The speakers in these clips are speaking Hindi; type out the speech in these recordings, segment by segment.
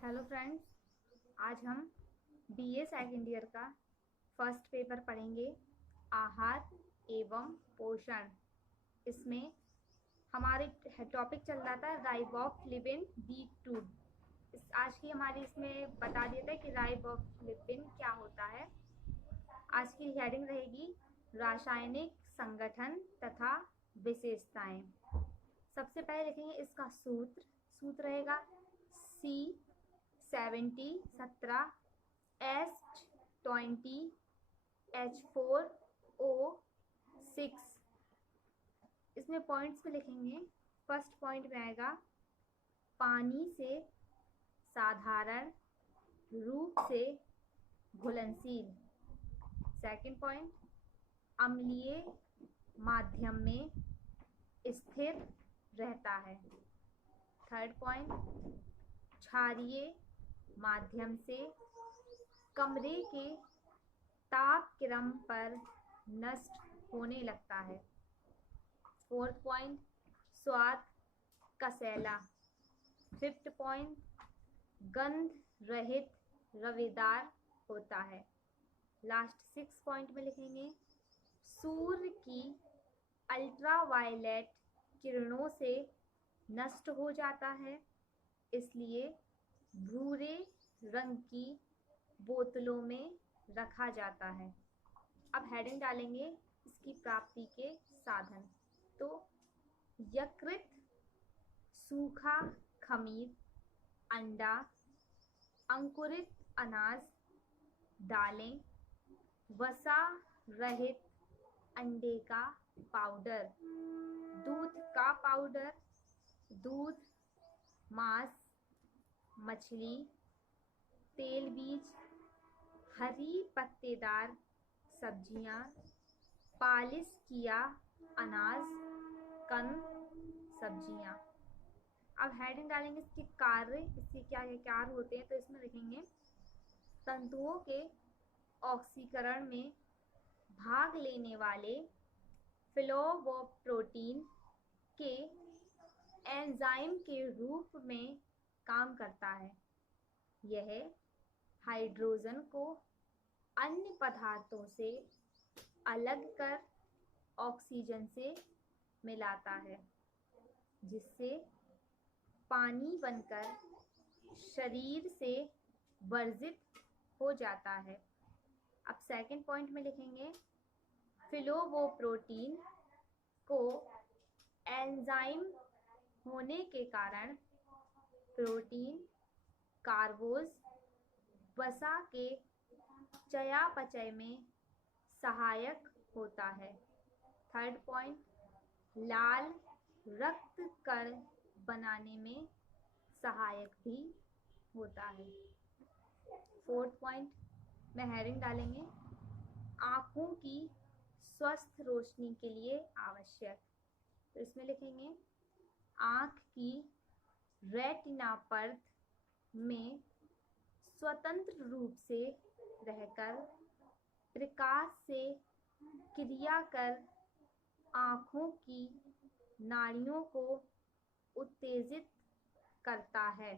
हेलो फ्रेंड्स, आज हम बीए सेकंड ईयर का फर्स्ट पेपर पढ़ेंगे, आहार एवं पोषण। इसमें हमारे टॉपिक चल रहा था राइबोफ्लाविन बी2। आज की हमारी इसमें बता देता है कि राइबोफ्लाविन क्या होता है। आज की हेडिंग रहेगी रासायनिक संगठन तथा विशेषताएं। सबसे पहले लिखेंगे इसका सूत्र रहेगा C17H20H4O6। इसमें पॉइंट्स में लिखेंगे। फर्स्ट पॉइंट में आएगा पानी से साधारण रूप से घुलनशील। सेकंड पॉइंट अम्लीय माध्यम में स्थिर रहता है। थर्ड पॉइंट क्षारीय माध्यम से कमरे के तापक्रम पर नष्ट होने लगता है। फोर्थ पॉइंट स्वाद कसैला। फिफ्थ पॉइंट गंध रहित रवेदार होता है। लास्ट 6 पॉइंट में लिखेंगे सूर्य की अल्ट्रावायलेट किरणों से नष्ट हो जाता है, इसलिए भूरे रंग की बोतलों में रखा जाता है। अब हेडिंग डालेंगे इसकी प्राप्ति के साधन। तो यकृत, सूखा खमीर, अंडा, अंकुरित अनाज, दालें, वसा रहित अंडे का पाउडर, दूध का पाउडर, दूध, मांस, मछली, तेल बीज, हरी पत्तेदार सब्जियां, पालिश किया अनाज, कंद, सब्जियां। अब हेडिंग डालेंगे इसके कार्य, इसके क्या कार्य होते हैं। तो इसमें लिखेंगे तंतुओं के ऑक्सीकरण में भाग लेने वाले फ्लोवोप्रोटीन के एंजाइम के रूप में काम करता है। यह हाइड्रोजन को अन्य पदार्थों से अलग कर ऑक्सीजन से मिलाता है, जिससे पानी बनकर शरीर से वर्जित हो जाता है। अब सेकंड पॉइंट में लिखेंगे फ्लोवोप्रोटीन को एंजाइम होने के कारण प्रोटीन कार्बोज वसा के चयापचय में सहायक होता है। थर्ड पॉइंट लाल रक्त कण बनाने में सहायक भी होता है। फोर्थ पॉइंट में हेडिंग डालेंगे आँखों की स्वस्थ रोशनी के लिए आवश्यक। तो इसमें लिखेंगे आँख की रेटिना परत में स्वतंत्र रूप से रहकर प्रकाश से क्रिया कर आँखों की नाड़ियों को उत्तेजित करता है।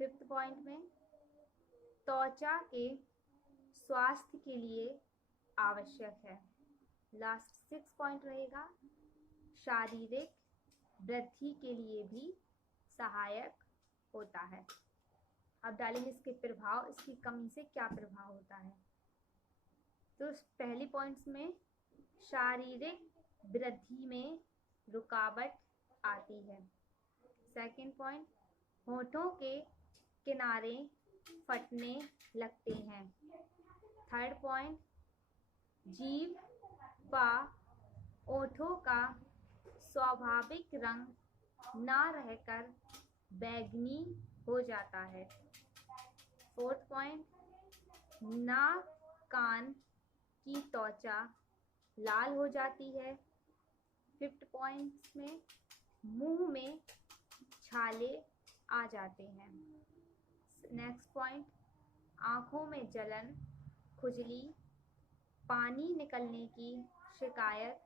फिफ्थ पॉइंट में त्वचा के स्वास्थ्य के लिए आवश्यक है। लास्ट 6 पॉइंट रहेगा शारीरिक वृद्धि के लिए भी सहायक होता है। अब डालेंगे इसके प्रभाव, इसकी कमी से क्या प्रभाव होता है। तो पहली पॉइंट्स में शारीरिक वृद्धि में रुकावट आती है। सेकंड पॉइंट होठों के किनारे फटने लगते हैं। थर्ड पॉइंट जीभ व ओठों का स्वाभाविक रंग ना रहकर बैंगनी हो जाता है। फोर्थ पॉइंट नाक कान की त्वचा लाल हो जाती है। फिफ्थ पॉइंट में मुंह में छाले आ जाते हैं। नेक्स्ट पॉइंट आँखों में जलन, खुजली, पानी निकलने की शिकायत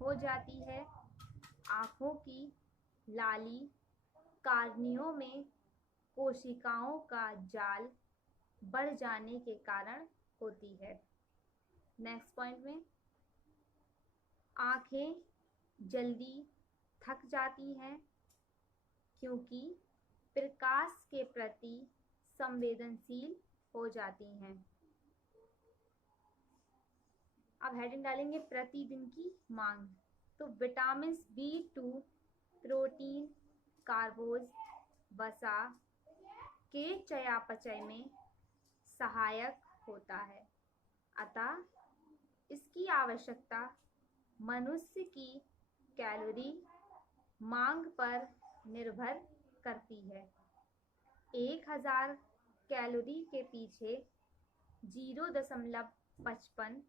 हो जाती है। आँखों की लाली, कार्नियों में कोशिकाओं का जाल बढ़ जाने के कारण होती है। नेक्स्ट पॉइंट में, आँखें जल्दी थक जाती हैं क्योंकि प्रकाश के प्रति संवेदनशील हो जाती हैं। अब हेडिंग डालेंगे प्रतिदिन की मांग। तो विटामिन B2 प्रोटीन, कार्बोज, वसा के चयापचय में सहायक होता है, अतः इसकी आवश्यकता मनुष्य की कैलोरी मांग पर निर्भर करती है। 1000 कैलोरी के पीछे 0.55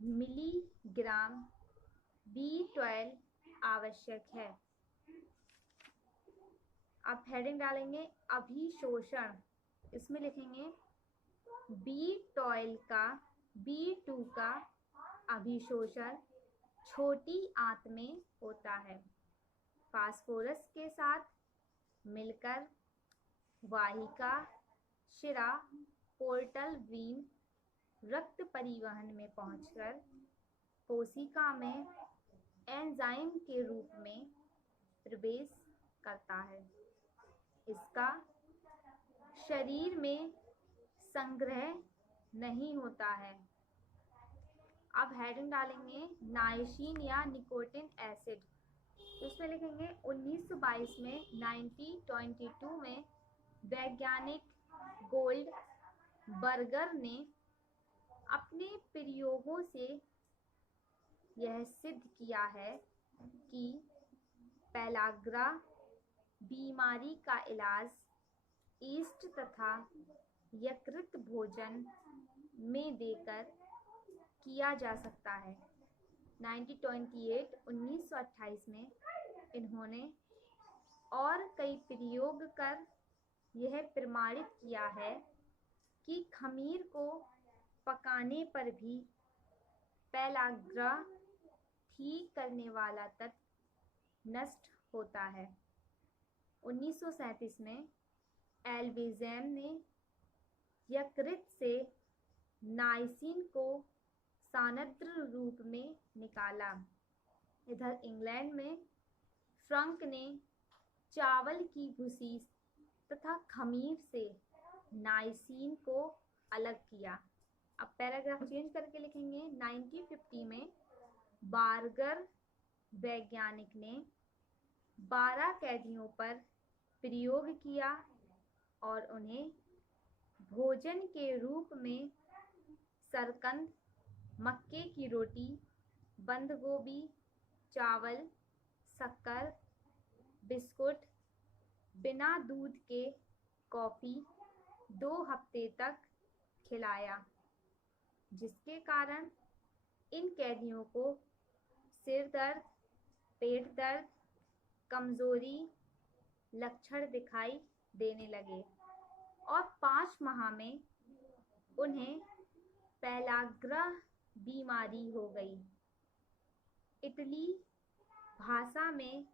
मिलीग्राम B12 आवश्यक है। अब हेडिंग डालेंगे अभिशोषण। इसमें लिखेंगे B12 का B2 का अभिशोषण छोटी आंत में होता है। फास्फोरस के साथ मिलकर वाहिका, शिरा, पोर्टल वेन रक्त परिवहन में पहुंचकर कोशिका में एंजाइम के रूप में प्रवेश करता है। इसका शरीर में संग्रह नहीं होता है। अब हेडिंग डालेंगे नाइसिन या निकोटिन एसिड। उसमें लिखेंगे 1922 में 1922 में वैज्ञानिक गोल्ड बर्गर ने अपने प्रयोगों से यह सिद्ध किया है कि पेलाग्रा बीमारी का इलाज ईस्ट तथा यकृत भोजन में देकर किया जा सकता है। 1928 में इन्होंने और कई प्रयोग कर यह प्रमाणित किया है कि खमीर को पकाने पर भी पेलाग्रा ठीक करने वाला तत्व नष्ट होता है। 1937 में एल्वेजेम ने यकृत से नाइसिन को सान्द्र रूप में निकाला। इधर इंग्लैंड में फ्रंक ने चावल की भूसी तथा खमीर से नाइसिन को अलग किया। अब पैराग्राफ चेंज करके लिखेंगे 1950 में बार्गर वैज्ञानिक ने 12 कैदियों पर प्रयोग किया और उन्हें भोजन के रूप में सरकंद, मक्के की रोटी, बंद गोभी, चावल, शक्कर, बिस्कुट, बिना दूध के कॉफ़ी 2 हफ्ते तक खिलाया, जिसके कारण इन कैदियों को सिर दर्द, पेट दर्द, कमज़ोरी लक्षण दिखाई देने लगे और 5 माह में उन्हें पेलाग्रा बीमारी हो गई। इटली भाषा में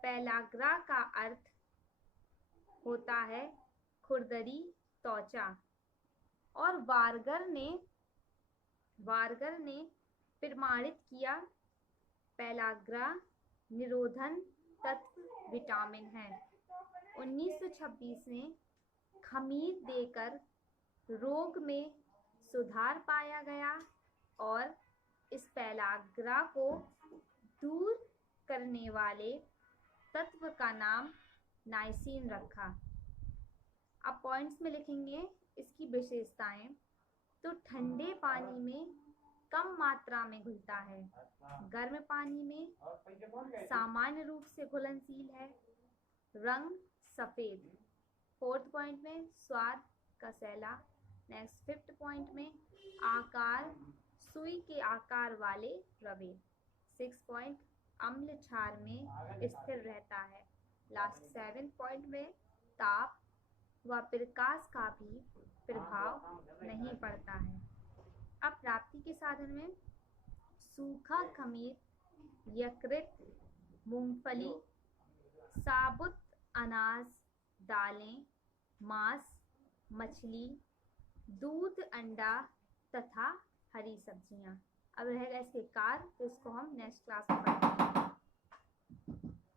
पेलाग्रा का अर्थ होता है खुरदरी त्वचा और बार्गर ने प्रमाणित किया पेलाग्रा निरोधन तत्व विटामिन है। 1926 में खमीर देकर रोग में सुधार पाया गया और इस पेलाग्रा को दूर करने वाले तत्व का नाम नाइसिन रखा। अब पॉइंट्स में लिखेंगे इसकी विशेषताएं। तो ठंडे पानी में कम मात्रा में घुलता है, गर्म पानी में सामान्य रूप से घुलनशील है, रंग सफ़ेद। 4th पॉइंट में स्वाद कसैला। नेक्स्ट 5th पॉइंट में आकार सुई के आकार वाले रवे। 6th पॉइंट अम्ल क्षार में स्थिर रहता है। लास्ट 7th पॉइंट में ताप व प्रकाश का भी प्रभाव नहीं पड़ता है। अब प्राप्ति के साधन में सूखा खमीर, यकृत, मूंगफली, साबुत अनाज, दालें, मांस, मछली, दूध, अंडा तथा हरी सब्जियां। अब रहेगा इसके कार, तो इसको हम नेक्स्ट क्लास में पढ़ेंगे।